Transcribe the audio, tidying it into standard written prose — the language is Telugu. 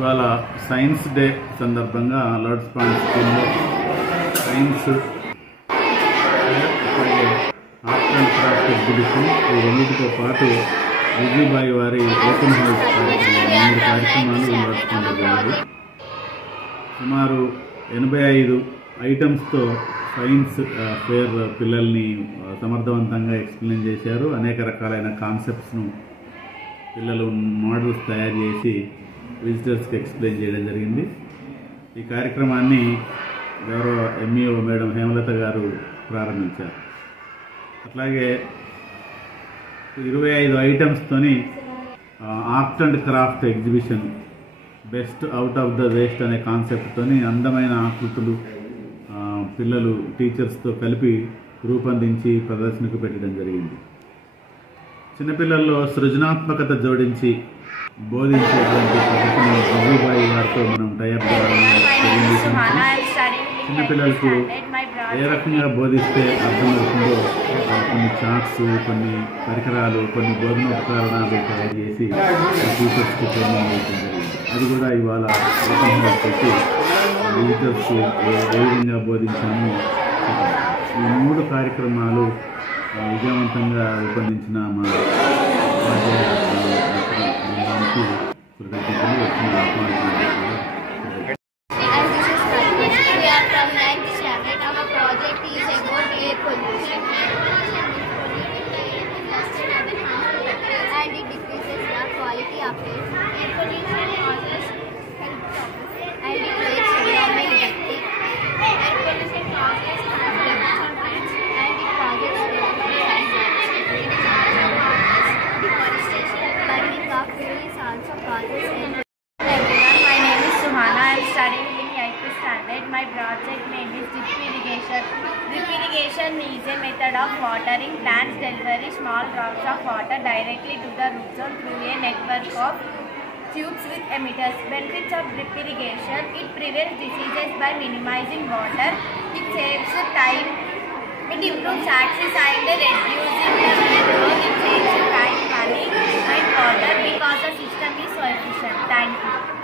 ఇవాళ సైన్స్ డే సందర్భంగా లర్డ్స్ పాయింట్ స్కూల్లో science art and craft exhibition ఈ రెండింటితో పాటు విజయబాయి వారి ఓపెన్ హౌస్ కార్యక్రమాలు 3 కార్యక్రమాలు నడుచుకుంటూ జరిగాయి. సుమారు 85 ఐటమ్స్తో సైన్స్ ఫేర్ పిల్లల్ని సమర్థవంతంగా ఎక్స్ప్లెయిన్ చేశారు. అనేక రకాలైన కాన్సెప్ట్స్ను పిల్లలు మోడల్స్ తయారు చేసి విజిటర్స్కి ఎక్స్ప్లెయిన్ చేయడం జరిగింది. ఈ కార్యక్రమాన్ని గౌరవ ఎంఈఓ మేడం హేమలత గారు ప్రారంభించారు. అట్లాగే 25 ఐటమ్స్తోని art and craft exhibition best out of the waste అనే కాన్సెప్ట్తోని అందమైన ఆకృతులు పిల్లలు టీచర్స్తో కలిపి రూపొందించి ప్రదర్శనకు పెట్టడం జరిగింది. చిన్నపిల్లల్లో సృజనాత్మకత జోడించి బోధించేటువంటి పద్ధతిని విజయబాయి వారితో మనం టైప్ చిన్నపిల్లలకు ఏ రకంగా బోధిస్తే అర్థమవుతుందో కొన్ని చార్ట్స్, కొన్ని పరికరాలు, కొన్ని బోధనోపకరణాలు తయారు చేసి టీచర్స్కి ట్రైనింగ్ ఇవ్వడం జరిగింది. అది కూడా ఇవాళ ఓపెన్ హౌస్ పెట్టి విజిటర్స్ ఏ విధంగా బోధించాము. ఈ 3 కార్యక్రమాలు విజయవంతంగా రూపొందించిన మా బృందానికి కృతజ్ఞతలు. వచ్చిన My project name is drip irrigation. Drip irrigation is a method of watering plants delivery small drops of water directly to the root zone through a network of tubes with emitters. Benefits of drip irrigation: it prevents diseases by minimizing water. It saves time. It improves access and reducing the weed growth. It saves time, money and water because the system is so efficient. Thank you.